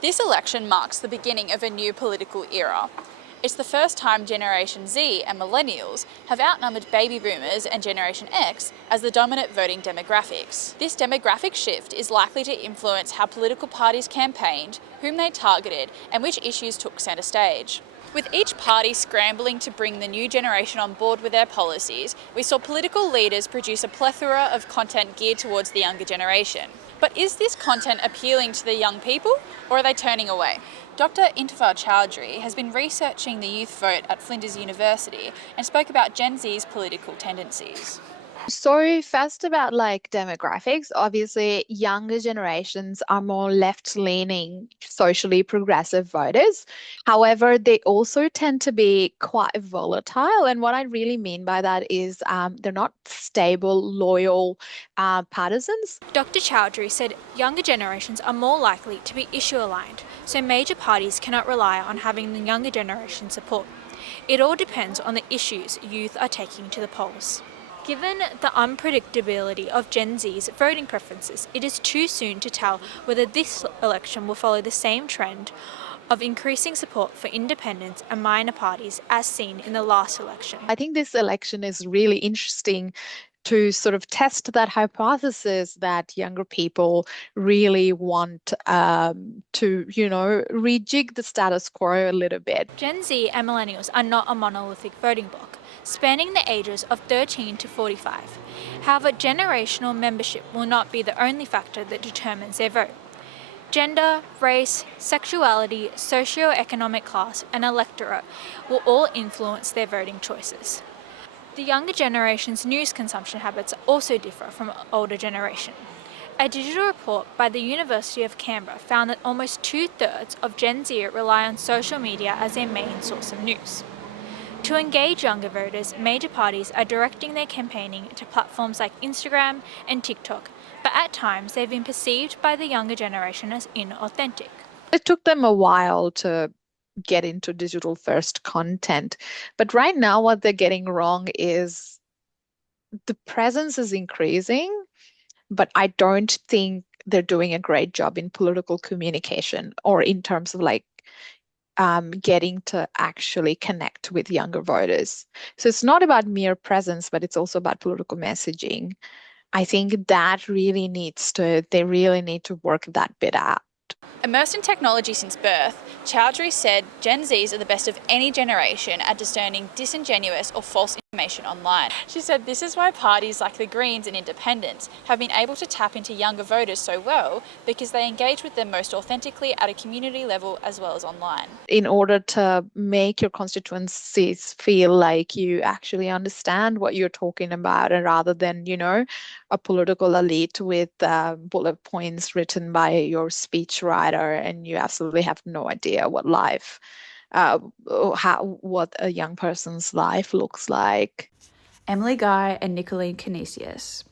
This election marks the beginning of a new political era. It's the first time Generation Z and millennials have outnumbered baby boomers and Generation X as the dominant voting demographics. This demographic shift is likely to influence how political parties campaigned, whom they targeted, and which issues took centre stage. With each party scrambling to bring the new generation on board with their policies, we saw political leaders produce a plethora of content geared towards the younger generation. But is this content appealing to the young people, or are they turning away? Dr. Intifa Chowdhury has been researching the youth vote at Flinders University and spoke about Gen Z's political tendencies. So first about demographics, obviously younger generations are more left-leaning, socially progressive voters. However, they also tend to be quite volatile. And what I really mean by that is they're not stable, loyal partisans. Dr. Chowdhury said younger generations are more likely to be issue aligned, so major parties cannot rely on having the younger generation support. It all depends on the issues youth are taking to the polls. Given the unpredictability of Gen Z's voting preferences, it is too soon to tell whether this election will follow the same trend of increasing support for independents and minor parties as seen in the last election. I think this election is really interesting to sort of test that hypothesis that younger people really want to, rejig the status quo a little bit. Gen Z and millennials are not a monolithic voting bloc, spanning the ages of 13 to 45. However, generational membership will not be the only factor that determines their vote. Gender, race, sexuality, socio-economic class, and electorate will all influence their voting choices. The younger generation's news consumption habits also differ from older generation. A digital report by the University of Canberra found that almost 2/3 of Gen Z rely on social media as their main source of news. To engage younger voters, major parties are directing their campaigning to platforms like Instagram and TikTok, but at times they've been perceived by the younger generation as inauthentic. It took them a while to get into digital first content. But right now, what they're getting wrong is the presence is increasing, but I don't think they're doing a great job in political communication or in terms of getting to actually connect with younger voters. So it's not about mere presence, but it's also about political messaging. I think they really need to work that bit out. Immersed in technology since birth, Chowdhury said Gen Zs are the best of any generation at discerning disingenuous or false information online. She said this is why parties like the Greens and Independents have been able to tap into younger voters so well, because they engage with them most authentically at a community level as well as online. In order to make your constituencies feel like you actually understand what you're talking about, and rather than, a political elite with bullet points written by your speechwriter, and you absolutely have no idea what what a young person's life looks like. Emily Guy and Nicholene Canisius.